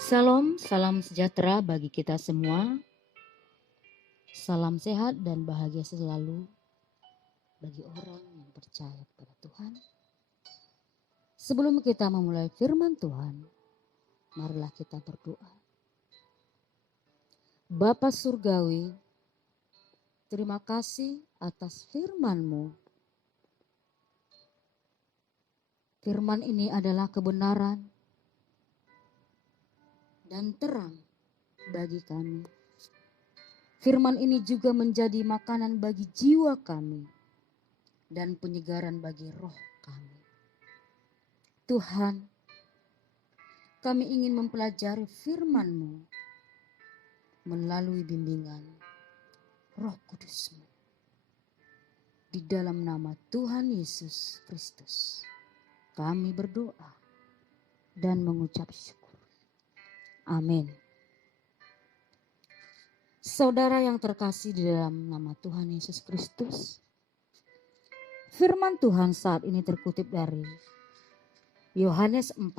Salam, salam sejahtera bagi kita semua. Salam sehat dan bahagia selalu bagi orang yang percaya kepada Tuhan. Sebelum kita memulai firman Tuhan, marilah kita berdoa. Bapa Surgawi, terima kasih atas firman-Mu. Firman ini adalah kebenaran dan terang bagi kami. Firman ini juga menjadi makanan bagi jiwa kami dan penyegaran bagi roh kami. Tuhan, kami ingin mempelajari firman-Mu melalui bimbingan Roh Kudus-Mu. Di dalam nama Tuhan Yesus Kristus, kami berdoa dan mengucap syukur. Amin. Saudara yang terkasih di dalam nama Tuhan Yesus Kristus, firman Tuhan saat ini terkutip dari Yohanes 14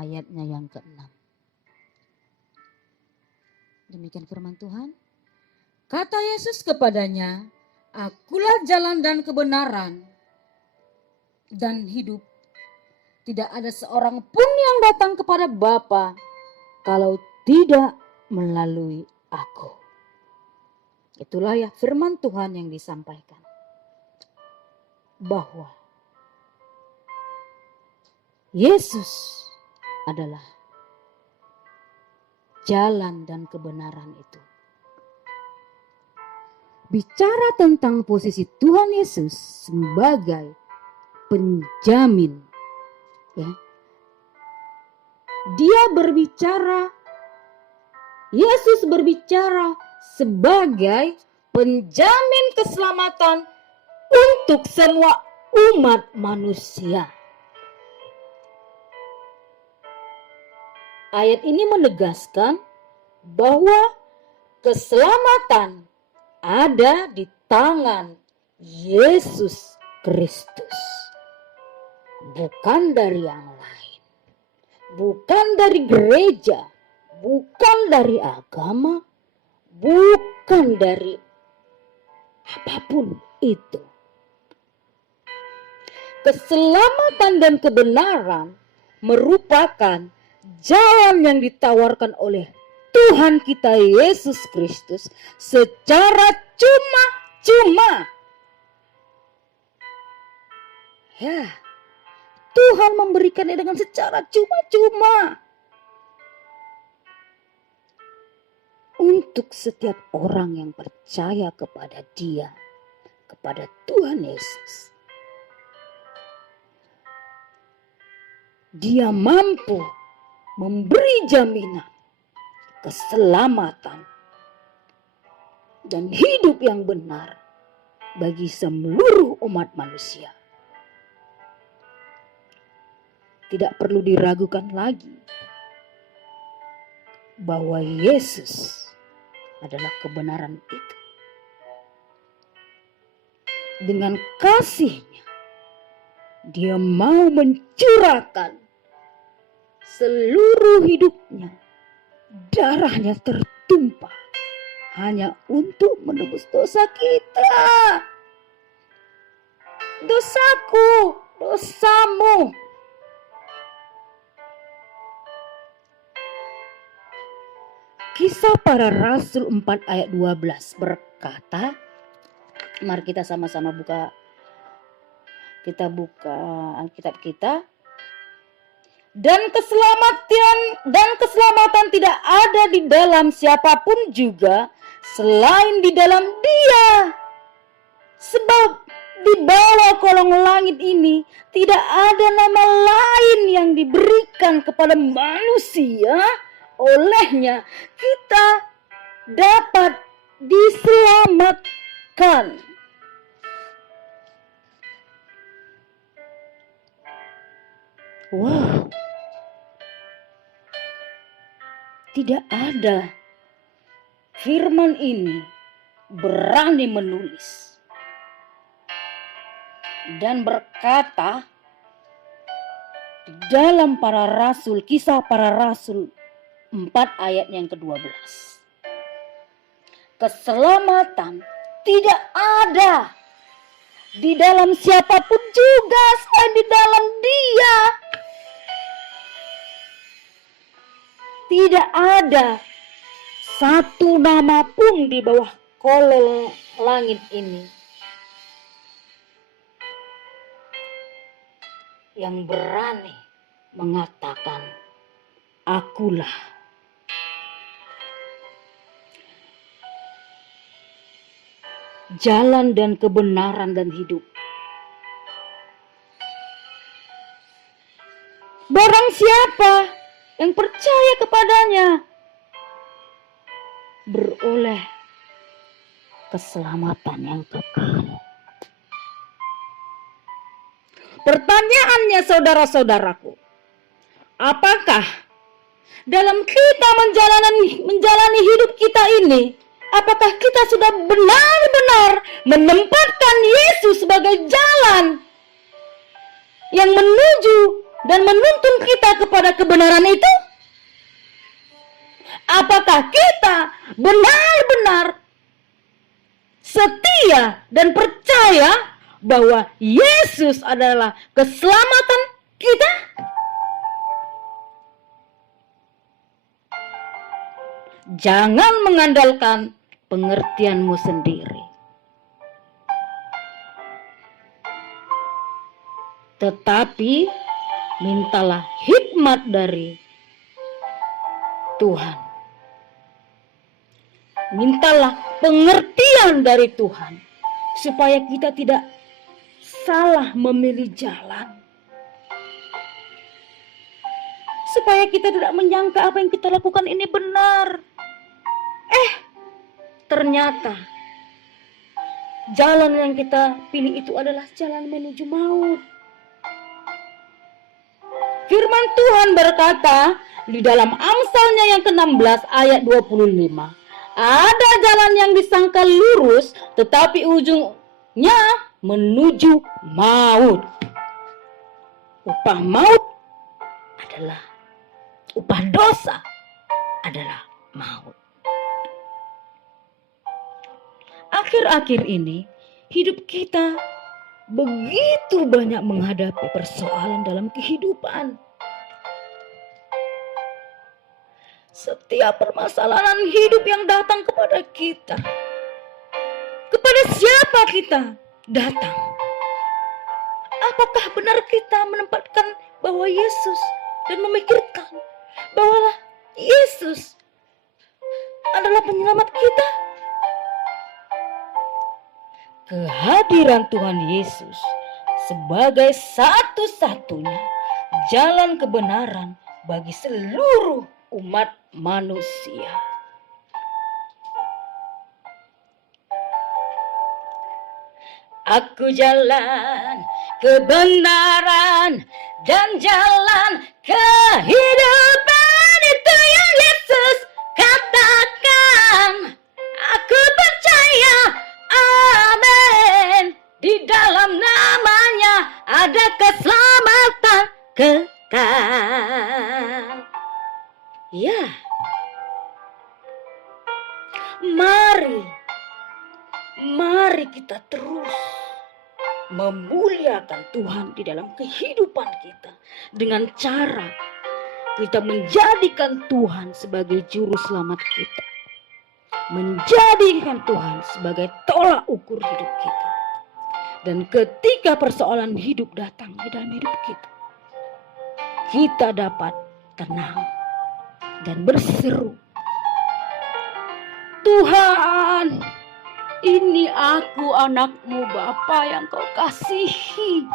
ayatnya yang ke-6. Demikian firman Tuhan. Kata Yesus kepadanya, "Akulah jalan dan kebenaran dan hidup. Tidak ada seorang pun yang datang kepada Bapa kalau tidak melalui Aku." Itulah ya firman Tuhan yang disampaikan. Bahwa Yesus adalah jalan dan kebenaran itu. Bicara tentang posisi Tuhan Yesus sebagai penjamin, ya. Yesus berbicara sebagai penjamin keselamatan untuk semua umat manusia. Ayat ini menegaskan bahwa keselamatan ada di tangan Yesus Kristus. Bukan dari yang lain. Bukan dari gereja. Bukan dari agama. Bukan dari apapun itu. Keselamatan dan kebenaran merupakan jalan yang ditawarkan oleh Tuhan kita Yesus Kristus secara cuma-cuma. Ya, Tuhan memberikannya dengan secara cuma-cuma. Untuk setiap orang yang percaya kepada Dia, kepada Tuhan Yesus. Dia mampu memberi jaminan keselamatan dan hidup yang benar bagi seluruh umat manusia. Tidak perlu diragukan lagi bahwa Yesus adalah kebenaran itu. Dengan kasih-Nya, Dia mau mencurahkan seluruh hidupnya. Darahnya tertumpah hanya untuk menebus dosa kita. Dosaku, dosamu. Kisah Para Rasul 4 ayat 12 berkata, mari kita sama-sama buka Alkitab kita. Dan keselamatan tidak ada di dalam siapapun juga selain di dalam Dia. Sebab di bawah kolong langit ini tidak ada nama lain yang diberikan kepada manusia, olehnya kita dapat diselamatkan. Wow. Tidak ada firman ini berani menulis dan berkata di dalam Para Rasul, Kisah Para Rasul 4 ayat yang ke-12. Keselamatan tidak ada di dalam siapapun juga selain di dalam Dia. Tidak ada satu nama pun di bawah kolong langit ini yang berani mengatakan, akulah jalan dan kebenaran dan hidup. Barang siapa yang percaya kepadanya beroleh keselamatan yang kekal. Pertanyaannya saudara-saudaraku, apakah dalam kita menjalani hidup kita ini, apakah kita sudah benar-benar menempatkan Yesus sebagai jalan yang menuju dan menuntun kita kepada kebenaran itu? Apakah kita benar-benar setia dan percaya bahwa Yesus adalah keselamatan kita? Jangan mengandalkan pengertianmu sendiri, tetapi mintalah hikmat dari Tuhan. Mintalah pengertian dari Tuhan supaya kita tidak salah memilih jalan. Supaya kita tidak menyangka apa yang kita lakukan ini benar. Ternyata jalan yang kita pilih itu adalah jalan menuju maut. Firman Tuhan berkata di dalam Amsalnya yang ke-16 ayat 25. Ada jalan yang disangka lurus tetapi ujungnya menuju maut. Upah maut adalah, upah dosa adalah maut. Akhir-akhir ini hidup kita begitu banyak menghadapi persoalan dalam kehidupan. Setiap permasalahan hidup yang datang kepada kita, kepada siapa kita datang? Apakah benar kita menempatkan bahwa Yesus dan memikirkan bahwa Yesus adalah penyelamat kita? Kehadiran Tuhan Yesus sebagai satu-satunya jalan kebenaran bagi seluruh umat manusia. Aku jalan kebenaran dan jalan kehidupan, itu yang Yesus katakan. Aku percaya, amin, di dalam namanya ada keselamatan kekal. Ya, mari kita terus memuliakan Tuhan di dalam kehidupan kita dengan cara kita menjadikan Tuhan sebagai juru selamat kita, menjadikan Tuhan sebagai tolak ukur hidup kita. Dan ketika persoalan hidup datang di dalam hidup kita dapat tenang dan berseru, Tuhan, ini aku anakmu Bapa yang kau kasihi.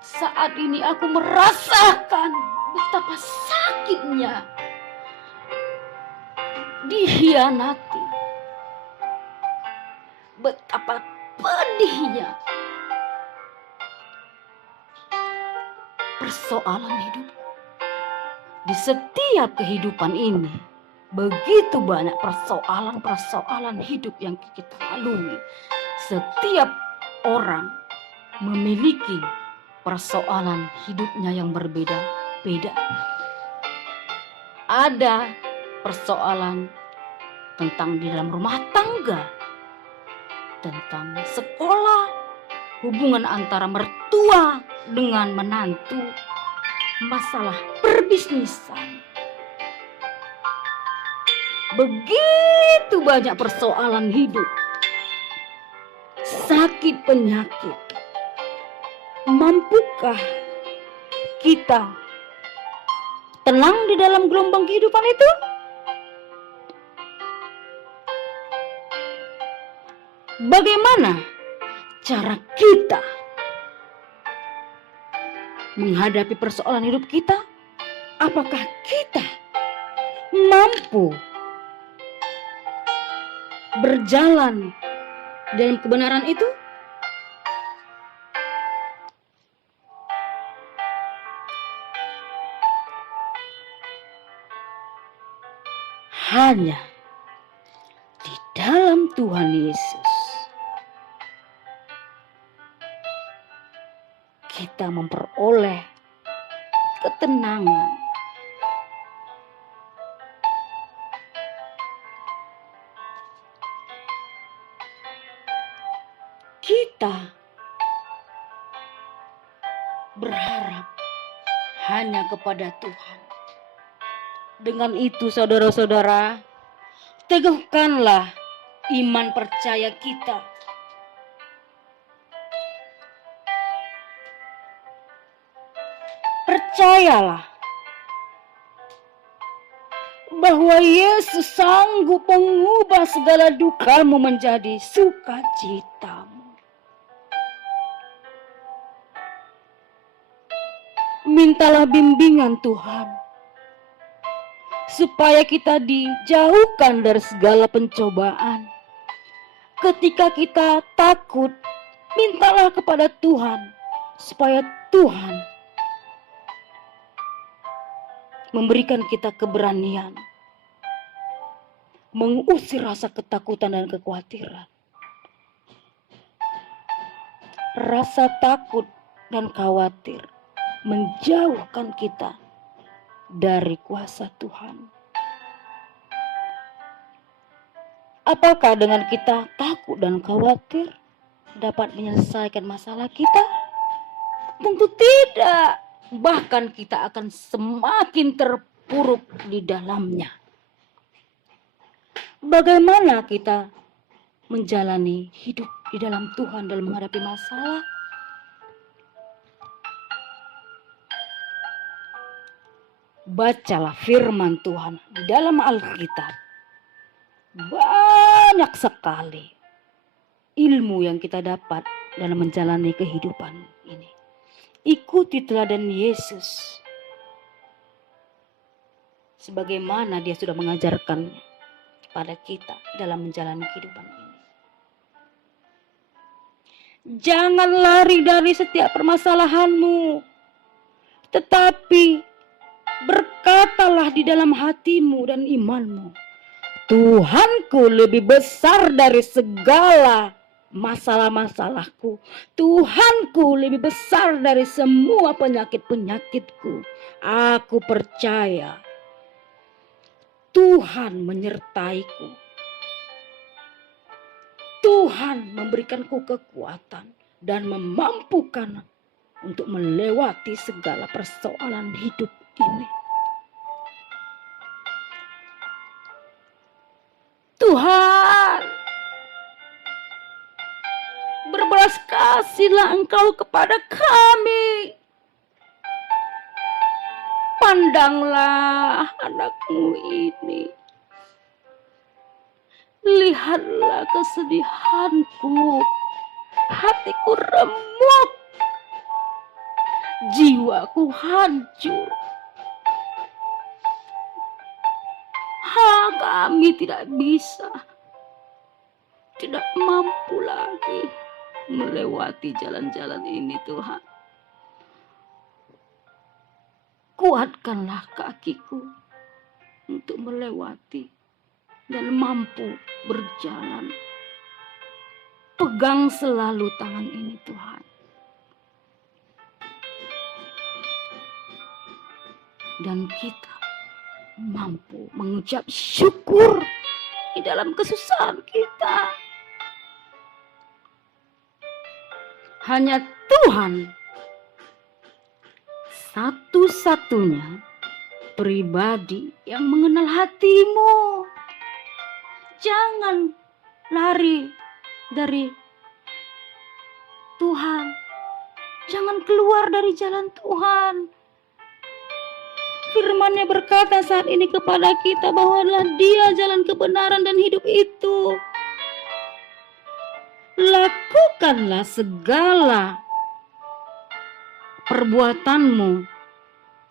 Saat ini aku merasakan betapa sakitnya dihianati, betapa pedihnya persoalan hidup. Di setiap kehidupan ini begitu banyak persoalan-persoalan hidup yang kita lalui. Setiap orang memiliki persoalan hidupnya yang berbeda-beda. ada persoalan tentang di dalam rumah tangga, tentang sekolah, hubungan antara mertua dengan menantu, masalah perbisnisan. Begitu banyak persoalan hidup, sakit penyakit. Mampukah kita tenang di dalam gelombang kehidupan itu? Bagaimana cara kita menghadapi persoalan hidup kita? Apakah kita mampu berjalan dalam kebenaran itu? Hanya di dalam Tuhan Yesus kita memperoleh ketenangan. Kita berharap hanya kepada Tuhan. Dengan itu, saudara-saudara, teguhkanlah iman percaya kita. Percayalah bahwa Yesus sanggup mengubah segala dukamu menjadi sukacitamu. Mintalah bimbingan Tuhan, supaya kita dijauhkan dari segala pencobaan. Ketika kita takut, mintalah kepada Tuhan, supaya Tuhan memberikan kita keberanian, mengusir rasa ketakutan dan kekhawatiran. Rasa takut dan khawatir menjauhkan kita dari kuasa Tuhan. Apakah dengan kita takut dan khawatir dapat menyelesaikan masalah kita? Tentu tidak. Bahkan kita akan semakin terpuruk di dalamnya. Bagaimana kita menjalani hidup di dalam Tuhan dalam menghadapi masalah? Bacalah firman Tuhan di dalam Alkitab. Banyak sekali ilmu yang kita dapat dalam menjalani kehidupan ini. Ikuti teladan Yesus, sebagaimana Dia sudah mengajarkan pada kita dalam menjalani kehidupan ini. Jangan lari dari setiap permasalahanmu, tetapi berkatalah di dalam hatimu dan imanmu, Tuhanku lebih besar dari segala masalah-masalahku. Tuhanku lebih besar dari semua penyakit-penyakitku. Aku percaya Tuhan menyertaiku. Tuhan memberikanku kekuatan dan memampukan untuk melewati segala persoalan hidup ini. Tuhan, berbelas kasihlah Engkau kepada kami. Pandanglah anakmu ini. Lihatlah kesedihanku. Hatiku remuk. Jiwaku hancur. Kami tidak bisa, tidak mampu lagi melewati jalan-jalan ini, Tuhan. Kuatkanlah kakiku untuk melewati dan mampu berjalan. Pegang selalu tangan ini, Tuhan. Dan kita mampu mengucap syukur di dalam kesusahan kita. Hanya Tuhan satu-satunya pribadi yang mengenal hatimu. Jangan lari dari Tuhan. Jangan keluar dari jalan Tuhan. Firman-Nya berkata saat ini kepada kita bahwa Dia jalan kebenaran dan hidup itu. Lakukanlah segala perbuatanmu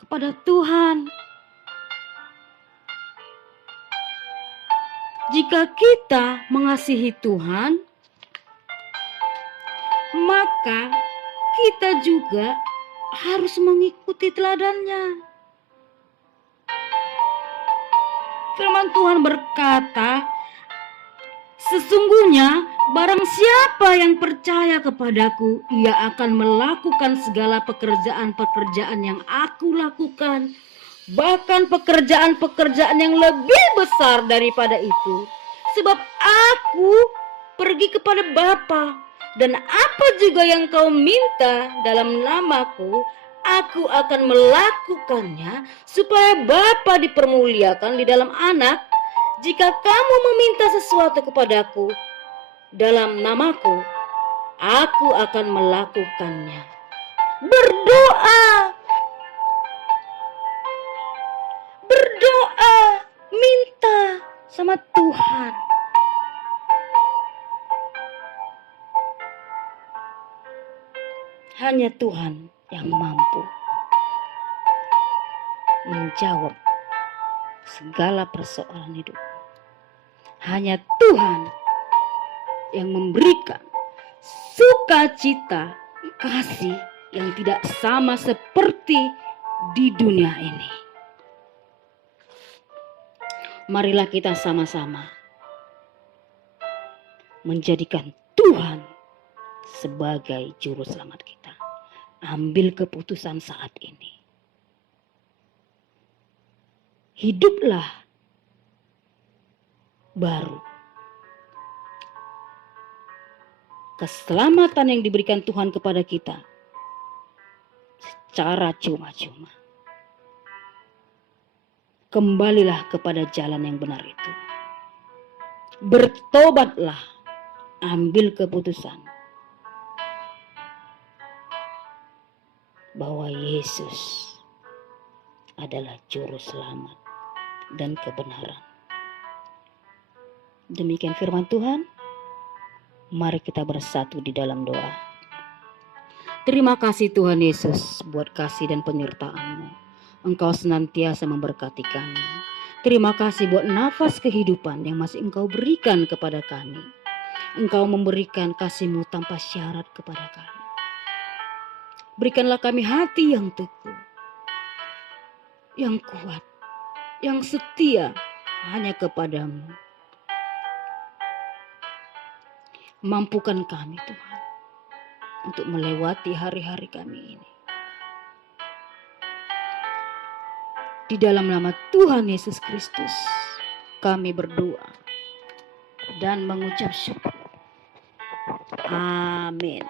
kepada Tuhan. Jika kita mengasihi Tuhan, maka kita juga harus mengikuti teladannya. Firman Tuhan berkata, sesungguhnya barang siapa yang percaya kepadaku, ia akan melakukan segala pekerjaan-pekerjaan yang aku lakukan. Bahkan pekerjaan-pekerjaan yang lebih besar daripada itu. Sebab aku pergi kepada Bapa, dan apa juga yang kau minta dalam namaku, aku akan melakukannya, supaya Bapa dipermuliakan di dalam Anak. Jika kamu meminta sesuatu kepadaku dalam namaku, aku akan melakukannya. Berdoa, minta sama Tuhan. Hanya Tuhan yang mampu menjawab segala persoalan hidup. Hanya Tuhan yang memberikan sukacita, kasih yang tidak sama seperti di dunia ini. Marilah kita sama-sama menjadikan Tuhan sebagai juru selamat kita. Ambil keputusan saat ini. Hiduplah baru. Keselamatan yang diberikan Tuhan kepada kita secara cuma-cuma. Kembalilah kepada jalan yang benar itu. Bertobatlah, ambil keputusan bahwa Yesus adalah juru selamat dan kebenaran. Demikian firman Tuhan. Mari kita bersatu di dalam doa. Terima kasih Tuhan Yesus buat kasih dan penyertaan-Mu. Engkau senantiasa memberkati kami. Terima kasih buat nafas kehidupan yang masih Engkau berikan kepada kami. Engkau memberikan kasih-Mu tanpa syarat kepada kami. Berikanlah kami hati yang teguh, yang kuat, yang setia hanya kepadamu. Mampukan kami Tuhan untuk melewati hari-hari kami ini. Di dalam nama Tuhan Yesus Kristus kami berdoa dan mengucap syukur. Amin.